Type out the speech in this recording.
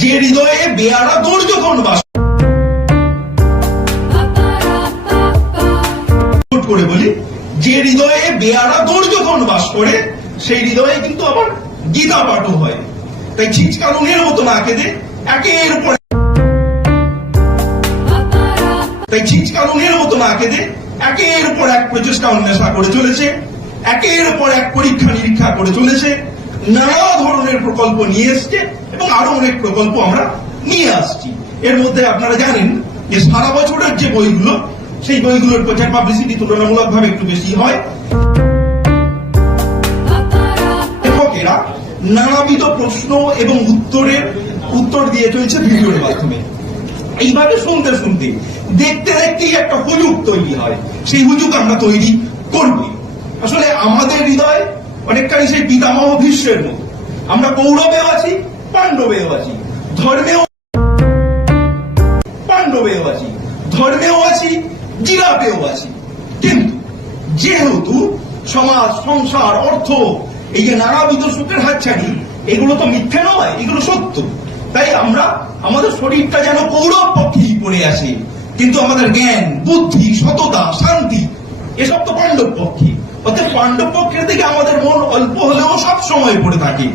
যে হৃদয়ে বেয়ারা দৌড় যখন বাস করে বলি, যে হৃদয়ে বেয়ারা দৌড় যখন বাস করে সেই হৃদয়ে কিন্তু আবার গীতা পাঠও হয়। তাই ছিচকানুনের মতো না কেঁদে একের উপর একের উপর এক প্রচেষ্টা অন্বেষা করে চলেছে, একের উপর এক পরীক্ষা নিরীক্ষা করে চলেছে, নানা ধরনের প্রকল্প নিয়ে এসছে এবং আরো অনেক প্রকল্প আমরা নিয়ে আসছি। এর মধ্যে আপনারা জানেন যে সারা বছরের যে বইগুলো, সেই বইগুলোর প্রচার পাবলিসিটি তুলনামূলকভাবে একটু বেশি হয়। লেখকেরা নানাবিধ প্রশ্ন এবং উত্তর দিয়ে চলছে ভিডিওর মাধ্যমে। এইভাবে শুনতে শুনতে দেখতে দেখতেই একটা হুজুগ তৈরি হয়, সেই হুজুগ আমরা তৈরি করবই। আসলে আমাদের হৃদয় অনেকটাই সেই পিতামহ ভীষ্মের মতো। আমরা কৌরবেও আছি, পাণ্ডবেও আছি, ধর্মেও আছি, জিরাপেও আছি। কিন্তু যেহেতু সমাজ, সংসার, অর্থ, এই যে নানাবিধ সুখের হাতছানি, এগুলো তো মিথ্যে নয়, এগুলো সত্য। তাই আমরা আমাদের শরীরটা যেন কৌরব পক্ষেই পড়ে আছে, কিন্তু আমাদের জ্ঞান, বুদ্ধি, সততা, শান্তি এসব তো পাণ্ডব পক্ষে। অর্থাৎ পাণ্ডব পক্ষের দিকে আমাদের মন অল্প হলেও সব সময় পড়ে থাকে।